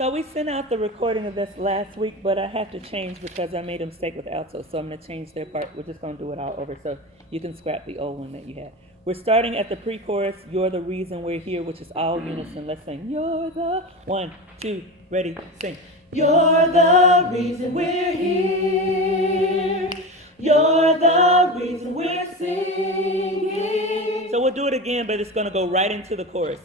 So we sent out the recording of this last week, but I have to change because I made a mistake with alto. So I'm going to change their part. We're just going to do it all over so you can scrap the old one that you had. We're starting at the pre-chorus, You're the Reason We're Here, which is all unison. Let's sing. You're the 1, 2, ready, sing. You're the reason we're here. You're the reason we're singing. So we'll do it again, but it's going to go right into the chorus.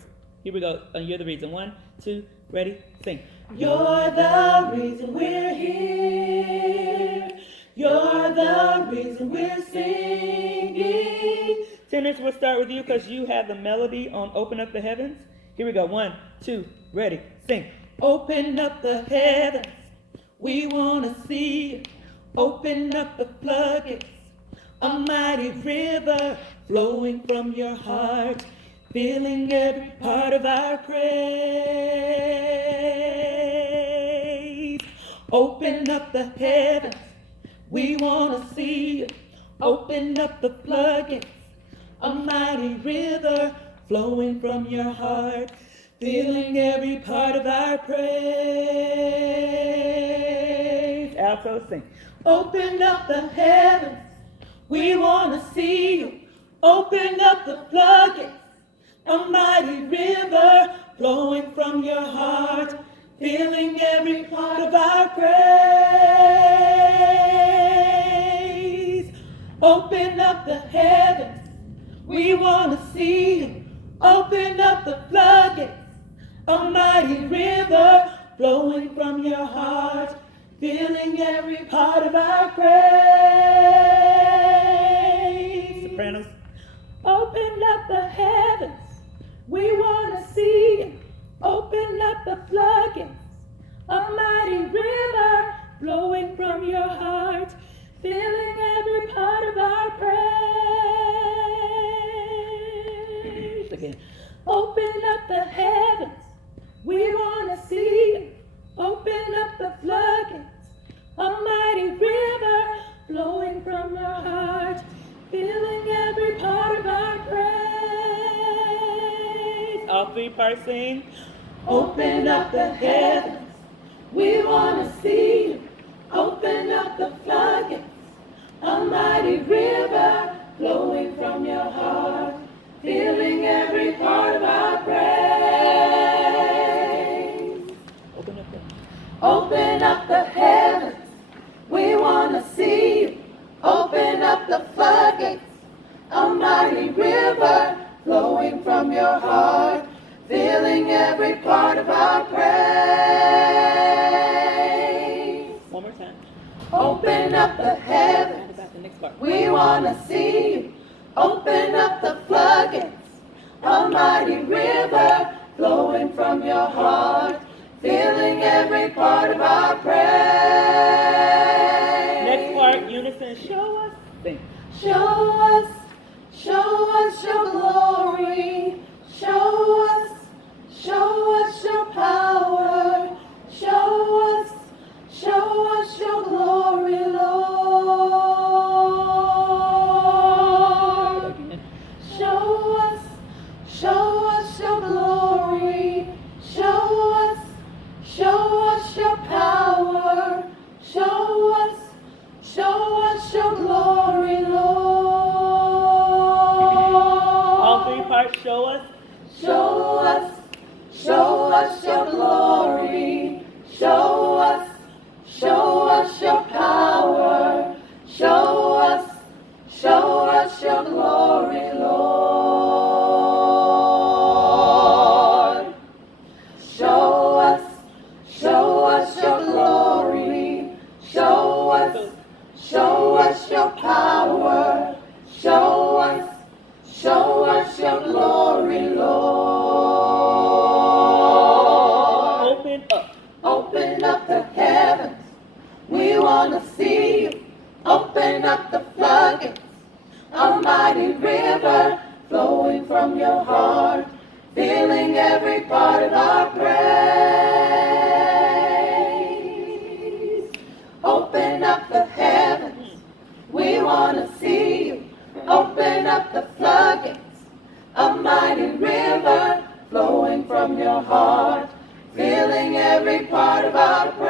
Here we go. You're the reason. 1, 2, ready, sing. You're the reason we're here. You're the reason we're singing. Tenors, we'll start with you because you have the melody on Open Up the Heavens. Here we go. 1, 2, ready, sing. Open up the heavens. We want to see you. Open up the floodgates. A mighty river flowing from your heart, filling every part of our praise. Open up the heavens, we want to see you. Open up the floodgates, a mighty river flowing from your heart, filling every part of our praise. Alto, sing. Open up the heavens, we want to see you. Open up the floodgates, a mighty river flowing from your heart, filling every part of our praise. Open up the heavens, we want to see you. Open up the floodgates, a mighty river flowing from your heart, filling every part of our praise. Sopranos. Open up the heavens, we want to see you. Open up the floodgates, a mighty river flowing from your heart, filling every part of our praise. Again. Open up the heavens, we want to see you. Open up the floodgates, a mighty river flowing from your heart, filling every part of our praise. All 3 parts sing. Open up the heavens, we want to see you. Open up the floodgates, a mighty river flowing from your heart, filling every part of our praise. Open up the heavens, we want to see you. Open up the floodgates, a mighty river flowing from your heart, filling every part of our praise. One more time. Open up the heavens, we want to see you. Open up the floodgates, a mighty river flowing from your heart, filling every part of our praise. Next part, unison. Show us. Sing. Show us your glory. Show us your power. Show us your glory, Lord. Show us your glory. Show us your power. of our